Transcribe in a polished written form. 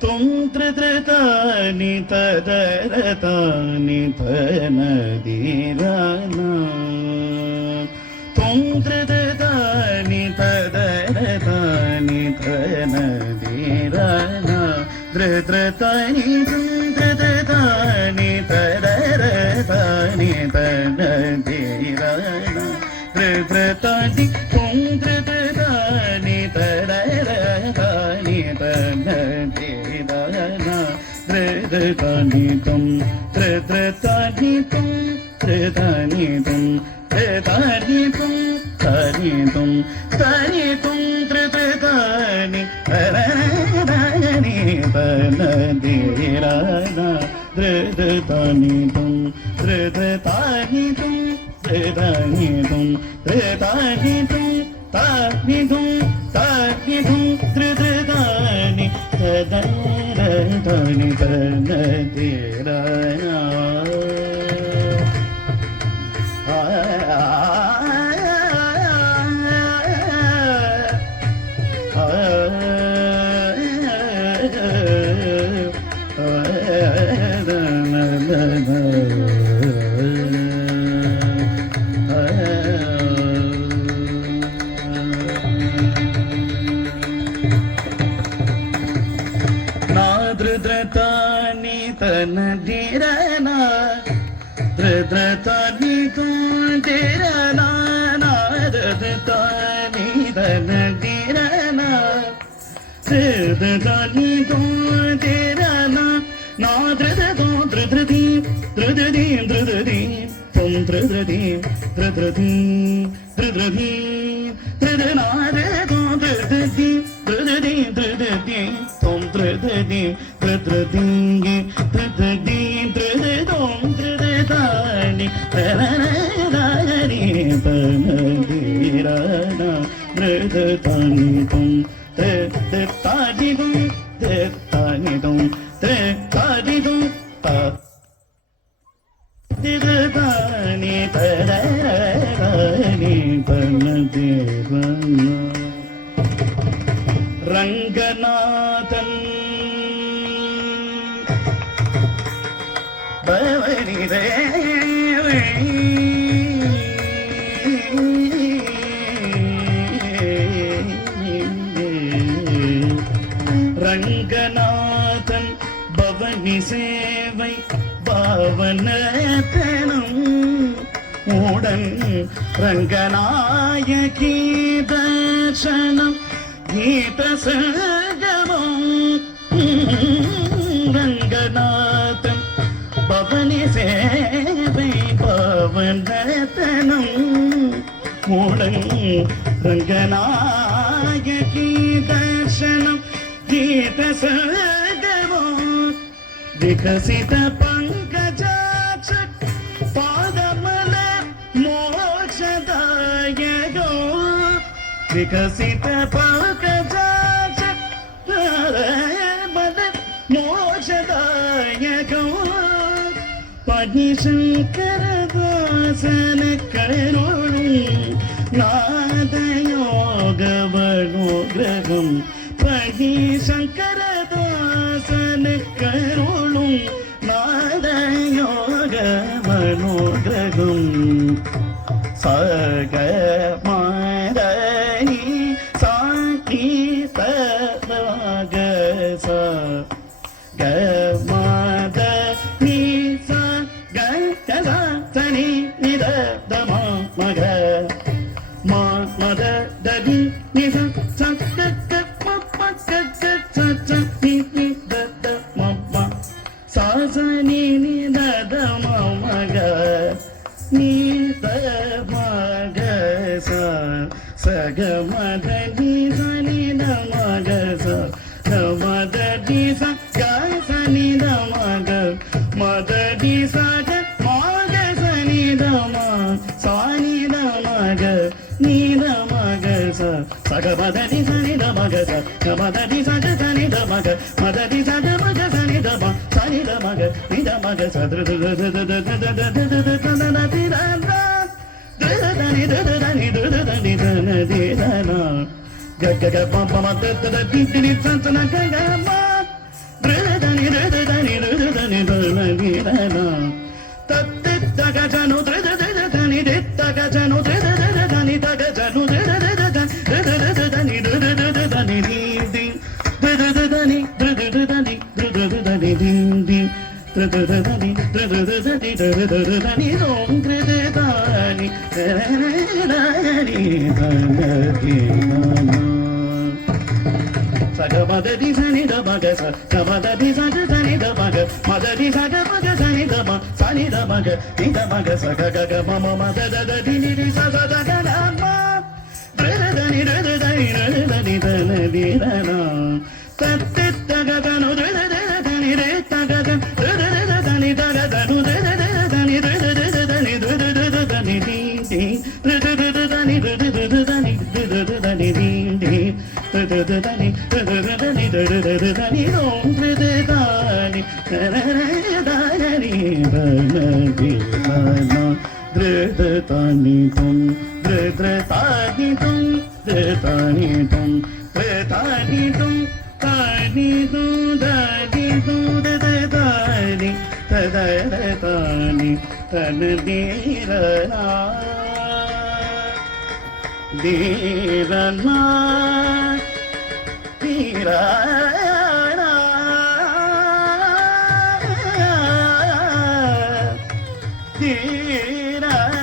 ತುಂತ್ರತಾನಿ ತದರತಾನಿ ತನದಿರನ ತುಂತ್ರತಾನಿ ತದರತಾನಿ ತನದಿರನ ಧೃತತಾನಿ ತುಂತ್ರತಾನಿ ತದರತಾನಿ ತನದಿರನ ಧೃತತಾನಿ ತುಂತ್ರತಾನಿ ತದರತಾನಿ ತನದಿರನ ധൃതനിതം ധൃതനിതം ധൃതനിതം ധൃതനിതം തനിതം തനിതം ധൃതനി തനനി തനദിരന ധൃതനിതം ധൃതനിതം ധൃതനിതം ധൃതനിതം തനിതം തനിതം ധൃതനി തദനി തനദിരന ധൃതനി തനദിരന ധൃതനി തുണ്ടിരന ധൃതനി തനദിരന ധൃതനി തുണ്ടിരന നാദൃതോ ധൃതൃതി ധൃതതി ധൃതതി ത്വം ധൃതതി ധൃതതി ധൃതതി ധൃതനാദോ ധൃതതി ധൃതതി ധൃതതി ത്വം ധൃതതി ധൃതതി ധൃതതി ധൃതോം ധൃതതാനി തനനദാനി തനദിരന ധൃതതാനിതം ധൃതതാനിതം ധൃതതാനിതം ധൃതതാനിതം ധൃതതാനി തനനദാനി തനദിരന ரங்கநாதன் பவனி தேவை ரங்கநாதன் பவனி சேவை பாவனத்தனம் உடன் ரங்கநாயகி தர்சனம் கீத சங்கமம் ரங்கநாதன் பவனி சேவை பவனத்தனம் மூடன் ரங்கநாயகி தர்சனம் கீத சங்கமம் விகசித பங்கஜாட்ச பாதமல மோட்சதாயகோ விகசித பங்கஜாட்ச பாதமல மோட்சதாயகோ பனிசங்கரதாசன கருளும் நாதயோகவனுகிரகம் பனிசங்கரதாசன கருளும் நாதயோகவனுகிரகம் சகமதனி சாங்கி சமகச கமதனி சகசனி நிததம மக மததனி நிச சக்கக்க மப்பக்கக்க சச்சனி நிததம சாசனி நிததம மக நீதமகச சகமதனி சனிதமகச கமதனி சகசனிதமக மதனி சக மகசனிதம சானிதமக நீதமகச சகமதனி சனிதமகச கமதனி சகசனிதமக மதனி சகமகசனிதம சனிதமக நிதமகச ಧೀರನ ತತ್ತಿತ್ತಗ ಜನು ಧೃದ ಧೃದ ಧನಿ ದಿತ್ತಗ ಜನು ಧೃದ ಧೃದ ಧನಿ ತಗ ಜನು ಧೃದ ಧೃದ ಧನಿ ಧೃದ ಧೃದ ಧನಿ ಧೀ ಧೃದ ಧನಿ ಧೃದ ಧನಿ ಧೃದ ಧನಿ ಧೀ ಧೃದ ಧನಿ ಧೃದ ಧನಿ ಧೃದ ಧನಿ ಓಂ ಧೃದ ಧನಿ ಧನಿ ಧನಿ ಸಗಮದದಿ ಸನಿ ದ ಮಗ ಸಮದದಿ ಸಗ ಸನಿ ದ ಮಗ ಮದದಿ ಸಗ ಮಗ ಸನಿ ದ ಮ ಸನಿ ದ ಮಗ ನಿದ ಮಗ ಸಗ ಗಗ ಮಮ ಮದ ದ ದಿ ನಿ ರಿ ಸ ಸ ದ ಗ ನ ಮ ದ ದ ನಿ ದ ದ ನಿ ದ ನಿ ದ ನ ದಿ ದ ನ ತತ್ತಿ ತ ಗ ದ ನು ದ ದ ದ ನಿ ರೆ ತ ಗ ದ ದ ದ ದ ನಿ ದ ಗ ದ ನು ದ ದ ದ ನಿ ದ ದ ದ ನಿ ದ ದ ದ ನಿ the the the the the ನಿ ದ ದ ದ ನಿ ದ ದ ನಿ ದಿ ದಿ ಧನಿ ಧನಿ ಧನಿ ಓಂ ಧೃದ ಧಾನಿ ಧನಿ ಧನಿ ಧೃದ ತಾನಿ ತುಂ ಧೃದ ತಾನಿ ತುಂ ಧೃತಾನಿ ತುಂ ಧೃತಾನಿ ತುಂ ತಾನಿ ತು ಧನಿ ತು ಧೃದ ಧಾನಿ ತದನಿ ತನ ಧೀರನಾ ಧೀರನಾ ಧೀರನಾ ಧೀರನಾ